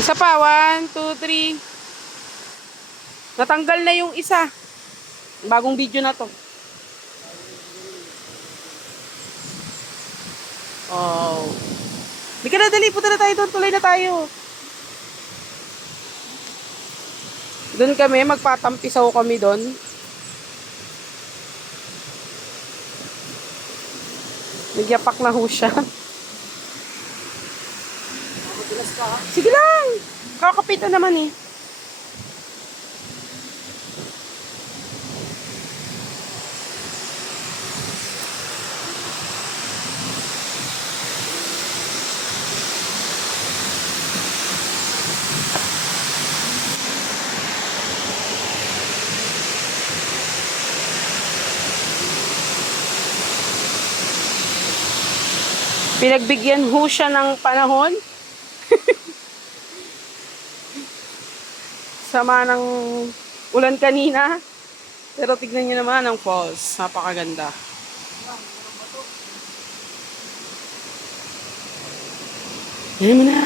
Isa pa, 1, 2, 3. Natanggal na yung isa. Bagong video na to. Oh. Di ka na, dali. Punta na tayo doon. Tuloy na tayo. Doon kami. Magpatampisaw kami doon. Nagyapak na ho siya. Sige lang. Kakapitan naman eh. Pinagbigyan ho siya ng panahon. Sama ng ulan kanina. Pero tignan niyo naman ang falls. Napakaganda. Yan mo na.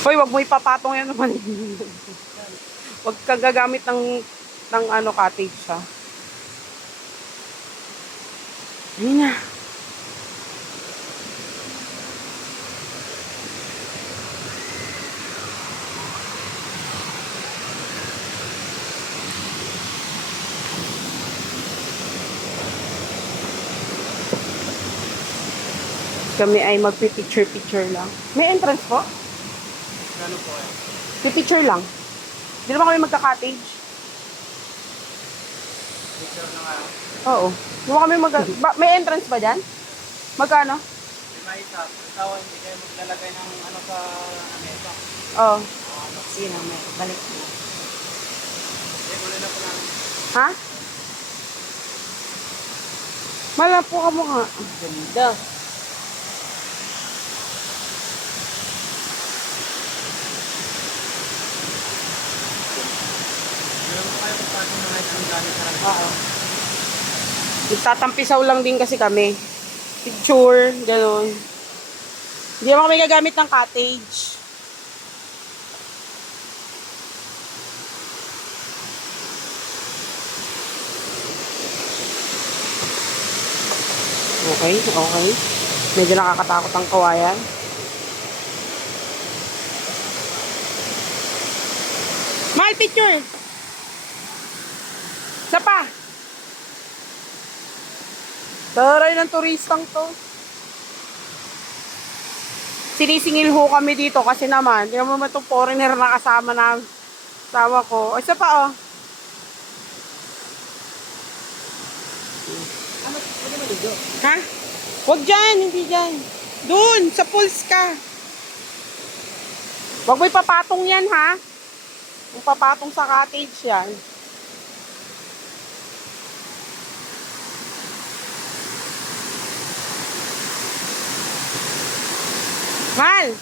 Hoy, wag mo ipapatong yan naman. Wag kang gagamit ng ano, cottage ha. Ayun na. Kami ay magpipicture-picture lang. May entrance po? Ano po yan? Pipicture lang. Di naman kami magka-cottage. Picture na nga. Oo. Di ba kami may entrance ba dyan? Magkano? Lima isa. Ikaw, hindi kayo maglalagay ng ano sa mesa. Oo. Ano? Sino? May balik mo. Eh, muli na po namin. Ha? Malapo ka mukha. Ganda. Meron po kayo magpasok na kahit anong gamit sa rami. Oo. Nagtatampisaw lang din kasi kami. Picture, gano'n. Hindi naman kami gagamit ng cottage. Okay, okay. Medyo nakakatakot ang kawayan. Mahal, picture! Isa pa! Taray ng turistang to. Sinisingil ho kami dito kasi naman, hindi naman itong foreigner na kasama na tawa ko. Isa pa oh. Ha? Huwag dyan, hindi dyan. Doon, sa pools ka. Huwag mo ipapatong yan ha. Yung papatong sa cottage yan. Mal!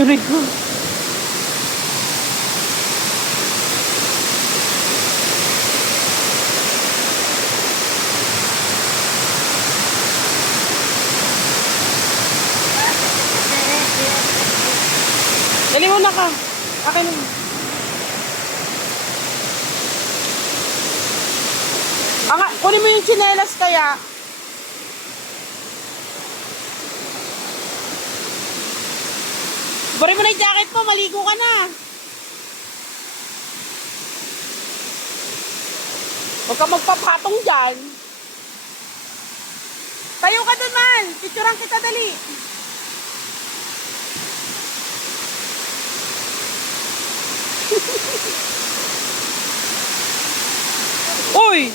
Yuri ko. Dali mo na ka. Akin mo. Kunin mo yung tsinelas kaya. Bari mo na yung jacket mo, maligo ka na. Huwag ka magpapatong dyan. Tayo ka dun, man. Picturean kita, dali. Uy!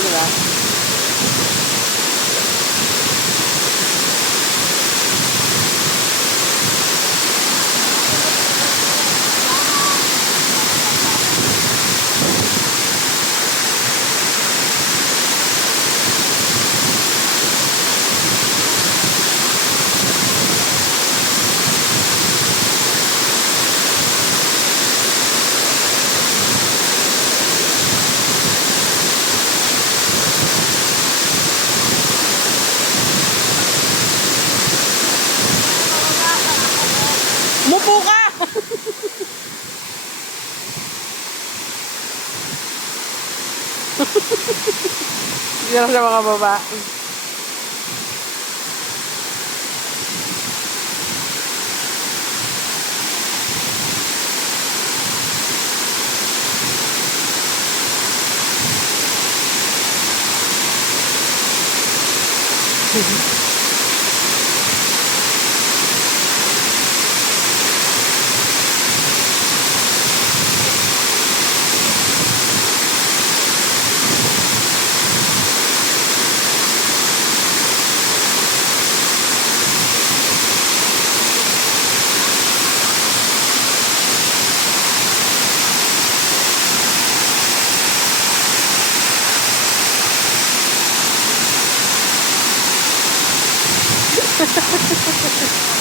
Diba? Umupo ka! Hindi na siya makababa.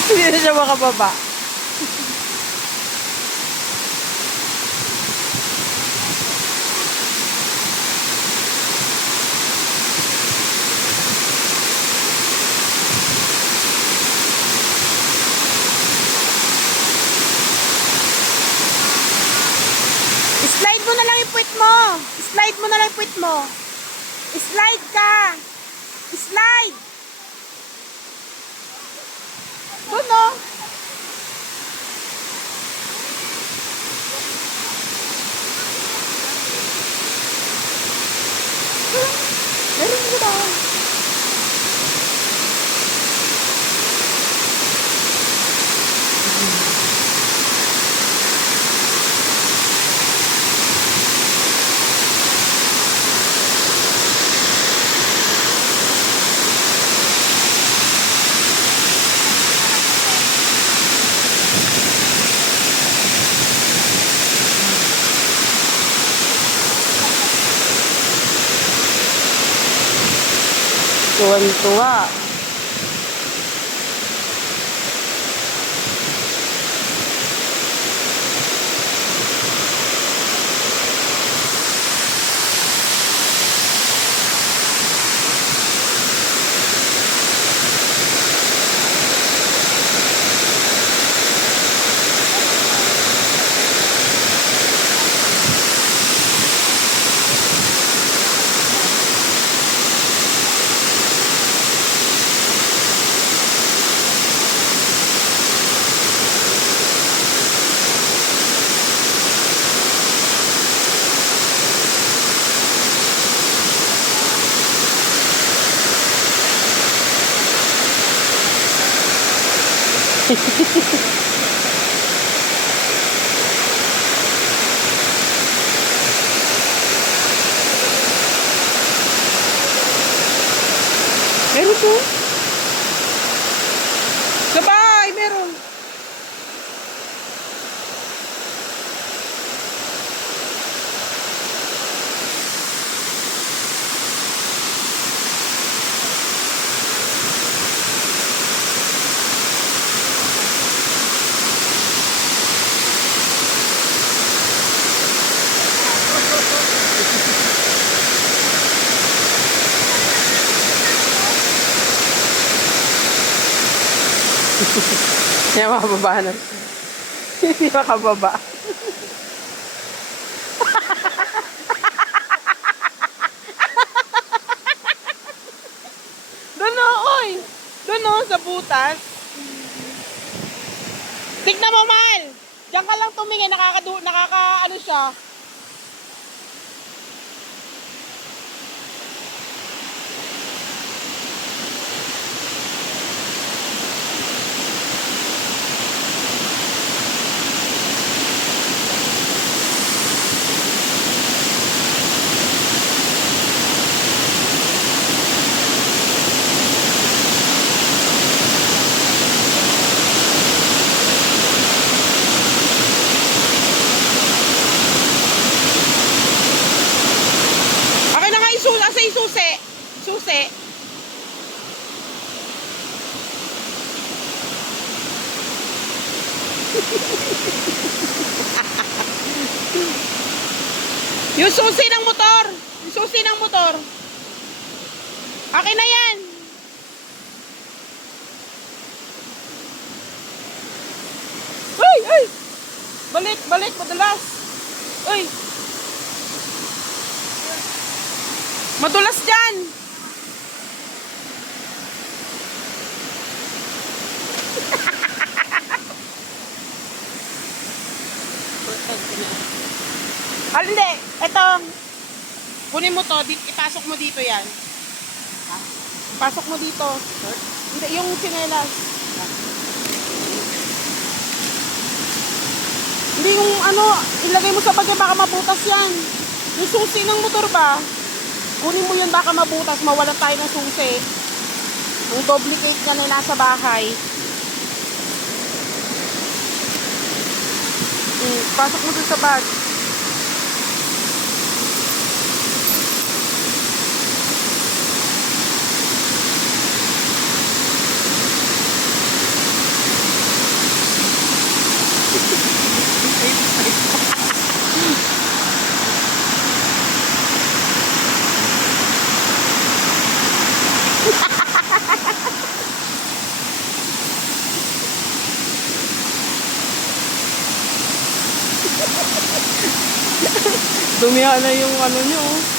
Hindi na siya makababa. Slide mo na lang yung puwit mo. Slide mo na lang yung puwit mo. Slide ka. Slide. Doon, no? Meron ko ba? Tuwan-tuwa. Meron po. Sa bahay, meron. Kaya makababa na. Hindi makababa. Doon o, oy. Doon o, sa butas. Tignan mo, Mal. Diyan ka lang tumingin. Ano siya. Yung susi ng motor. Yung susi ng motor. Akin na yan. Ay, ay. Balik, balik, madulas. Uy. Madulas dyan. Hindi. Ito. Kunin mo to. Ipasok mo dito yan. Pasok mo dito. Hindi, yung sinelas. Hindi yung ano, ilagay mo sa bagay, baka mabutas yan. Yung susi ng motor ba? Kunin mo yun, baka mabutas, mawalan tayo ng susi. Yung duplicate ka na nasa bahay. Pasok mo dun sa bag. Dumihan na yung ano nyo.